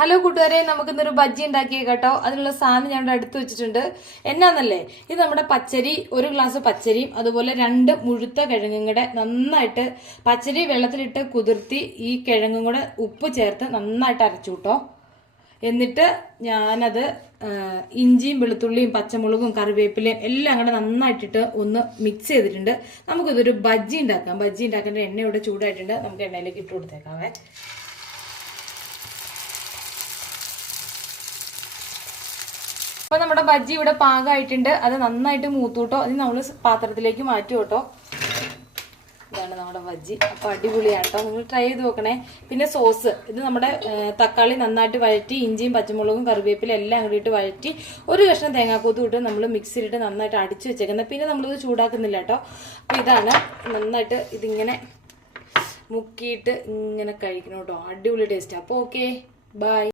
Hello കൂട്ടുകാരെ, നമുക്കിന്നൊരു ബജ്ജി ഉണ്ടാക്കിയേ കേട്ടോ. അതിനുള്ള സാധനം ഞാൻ എടുത്തു വെച്ചിട്ടുണ്ട്. എന്നാന്നല്ലേ, ഇത് നമ്മുടെ പച്ചരി, ഒരു ഗ്ലാസ് പച്ചരിയും അതുപോലെ 2 മുഴുത്ത കിഴങ്ങും കൂടെ നന്നായിട്ട് പച്ചരി വെള്ളത്തിലിട്ട് കുതിർത്തി ഈ കിഴങ്ങും കൂടെ ഉപ്പ് ചേർത്ത് നന്നായിട്ട് അരച്ചു കൂട്ടോ. എന്നിട്ട് ഞാനത് ഇഞ്ചിയും വെളുത്തുള്ളിയും പച്ചമുളകും കറിവേപ്പിലയും എല്ലാം കൂടെ നന്നായിട്ടിട്ട് ഒന്ന് മിക്സ് ചെയ്തിട്ടുണ്ട്. നമുക്കിതൊരു ബജ്ജി ഉണ്ടാക്കാം. ബജ്ജി ഉണ്ടാക്കേണ്ട എണ്ണ ഇവിടെ ചൂടായിട്ടുണ്ട്. നമുക്ക് എണ്ണയിലേക്ക് ഇട്ട് കൊടുത്തേക്കാവേ. അപ്പൊ നമ്മുടെ ബജ്ജി ഇവിടെ പാകമായിട്ടുണ്ട്. അത് നന്നായിട്ട് മൂത്തൂട്ടോ. അത് നമ്മൾ പാത്രത്തിലേക്ക് മാറ്റും കേട്ടോ. ഇതാണ് നമ്മുടെ ബജ്ജി. അപ്പൊ അടിപൊളിയാട്ടോ, നിങ്ങൾ ട്രൈ ചെയ്ത് നോക്കണേ. പിന്നെ സോസ്, ഇത് നമ്മുടെ തക്കാളി നന്നായിട്ട് വഴറ്റി ഇഞ്ചിയും പച്ചമുളകും കറിവേപ്പിലും എല്ലാം കൂടിയിട്ട് വഴറ്റി ഒരു കഷ്ണം തേങ്ങാക്കൂത്തും ഇട്ട് നമ്മൾ മിക്സിയിലിട്ട് നന്നായിട്ട് അടിച്ചു വെച്ചേക്കുന്നത്. പിന്നെ നമ്മളിത് ചൂടാക്കുന്നില്ല കേട്ടോ. അപ്പൊ ഇതാണ് നന്നായിട്ട് ഇതിങ്ങനെ മുക്കിയിട്ട് ഇങ്ങനെ കഴിക്കണം കേട്ടോ. അടിപൊളി ടേസ്റ്റ്. അപ്പോൾ ഓക്കെ, ബൈ.